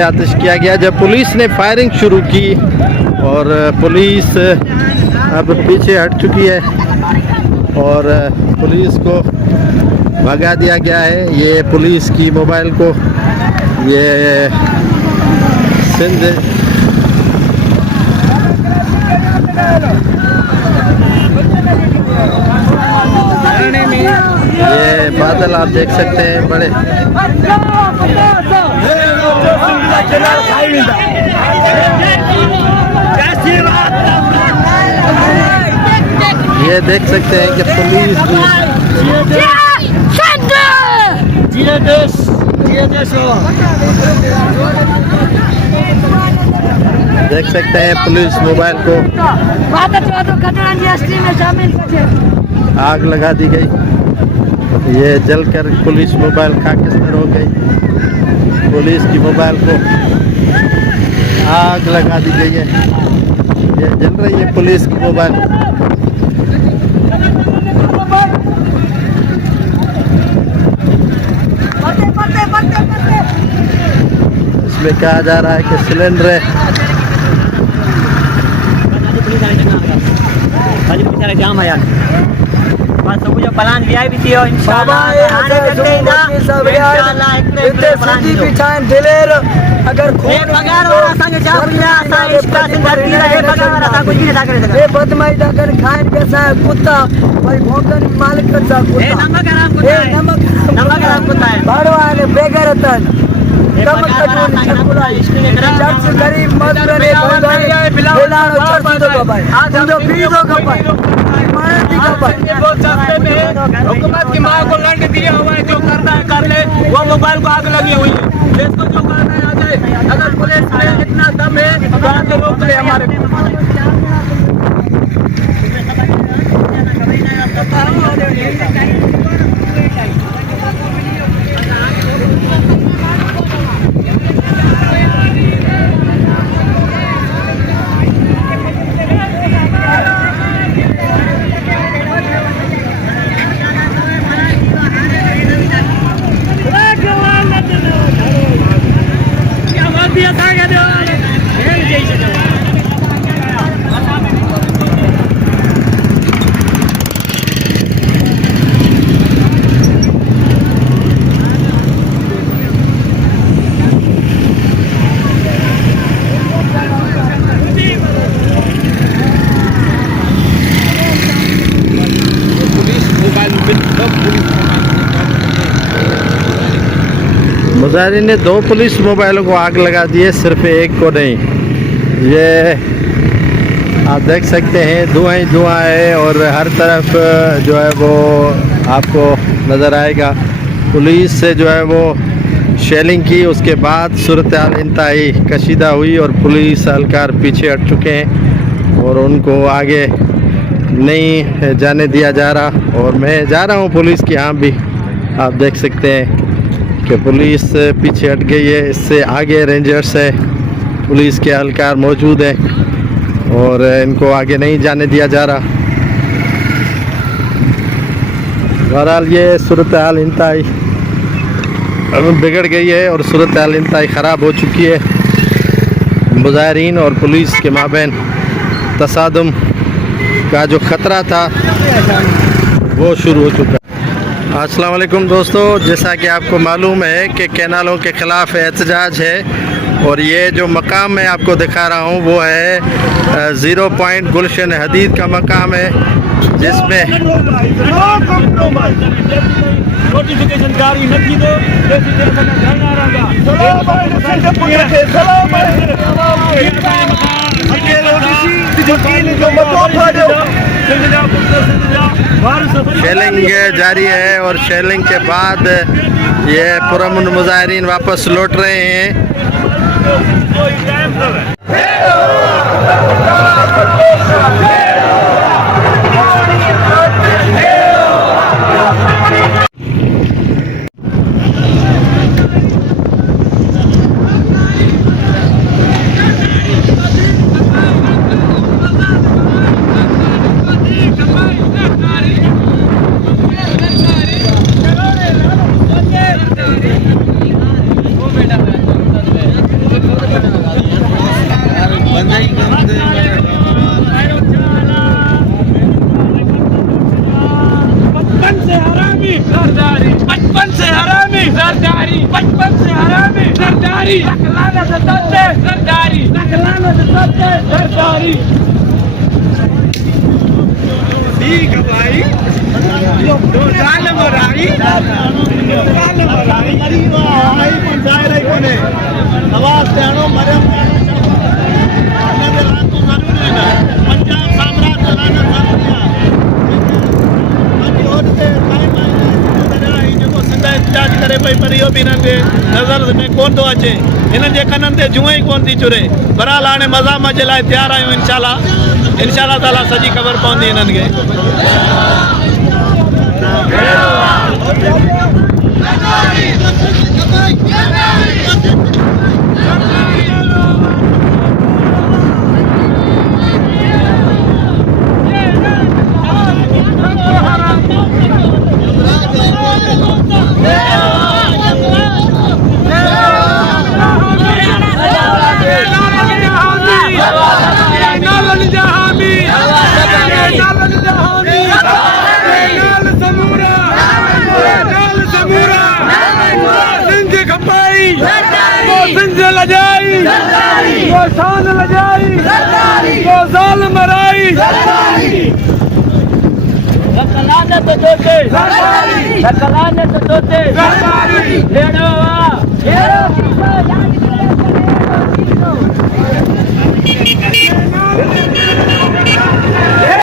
आतिश किया गया जब पुलिस ने फायरिंग शुरू की और पुलिस अब पीछे हट चुकी है और पुलिस को भगा दिया गया है। ये पुलिस की मोबाइल को ये सिंध ये बादल आप देख सकते हैं बड़े। ये देख सकते हैं कि पुलिस देख सकते हैं पुलिस मोबाइल को आग लगा दी गई। ये जलकर पुलिस मोबाइल खाकिस्तान हो गई। पुलिस की मोबाइल को आग लगा दी गई है। ये जल रही है पुलिस की मोबाइल। इसमें कहा जा रहा है कि सिलेंडर जाम है यार। बस सब जो प्लान किया भी थी और इंशाल्लाह आने करते ही ना इंशाल्लाह इतने प्लान बिछाएं दिलेर अगर खून पगार वाला संग चावला सा इसका जिंदगी रहे पगार वाला सा कुछ नहीं करे ये बदमाश अगर खाए कैसा कुत्ता भाई भोंकन मालिक का कुत्ता ए नमक हराम कुत्ता है बाड़वा ने बेगरतन नमक कटोरी बुला चर्च गरीब मत करे बिलाड़ो चर्च दो भाई तुम जो पी दो का भाई हुकूमत की माँ को लंड दिया हुआ है। जो करना है कर ले। वो मोबाइल को आग लगी हुई है। देश को जो करना है आ जाए। अगर पुलिस में इतना दम है तो आगे रोक ले हमारे मुजाहिरीन ने 2 पुलिस मोबाइलों को आग लगा दी है, सिर्फ एक को नहीं। ये आप देख सकते हैं धुआं ही धुआं है और हर तरफ जो है वो आपको नज़र आएगा। पुलिस से जो है वो शेलिंग की, उसके बाद सूरत हाल इंतहाई कशीदा हुई और पुलिस एहलकार पीछे हट चुके हैं और उनको आगे नहीं जाने दिया जा रहा। और मैं जा रहा हूँ पुलिस की यहाँ भी, आप देख सकते हैं कि पुलिस पीछे हट गई है। इससे आगे रेंजर्स है, पुलिस के एहलकार मौजूद हैं और इनको आगे नहीं जाने दिया जा रहा। बहरहाल ये सूरत हाल इंतहाई बिगड़ गई है और सूरत हाल इंतहाई ख़राब हो चुकी है। मुजाहिरीन और पुलिस के माबैन तसादुम का जो ख़तरा था वो शुरू हो चुका है। अस्सलाम वालेकुम दोस्तों, जैसा कि आपको मालूम है कि कैनालों के ख़िलाफ़ एहतजाज है और ये जो मकाम मैं आपको दिखा रहा हूँ वो है 0 पॉइंट गुलशन हदीद का मकाम है, जिसमें नोटिफिकेशन जारी न की दो शेलिंग जारी है और शेलिंग के बाद ये पुरअमन मुजाहिरीन वापस लौट रहे हैं। सरदारी लानत तोते सरदारी लानत तोते सरदारी ठीक है भाई दो साल मराई गरीब आई पंचायत रही कोने नवाज तेणो मरम पंजाब साम्राज्य लाना इhtजाज करे पई पर इहो बि हिननि जे नज़र में कोन थो अचे हिननि जे कननि ते जुआ ई कोन थी चुरे बहरहाल हाणे मज़ाम जे लाइ तयारु आहियूं इंशाल्लाह ताला सॼी ख़बर पवंदी हिननि खे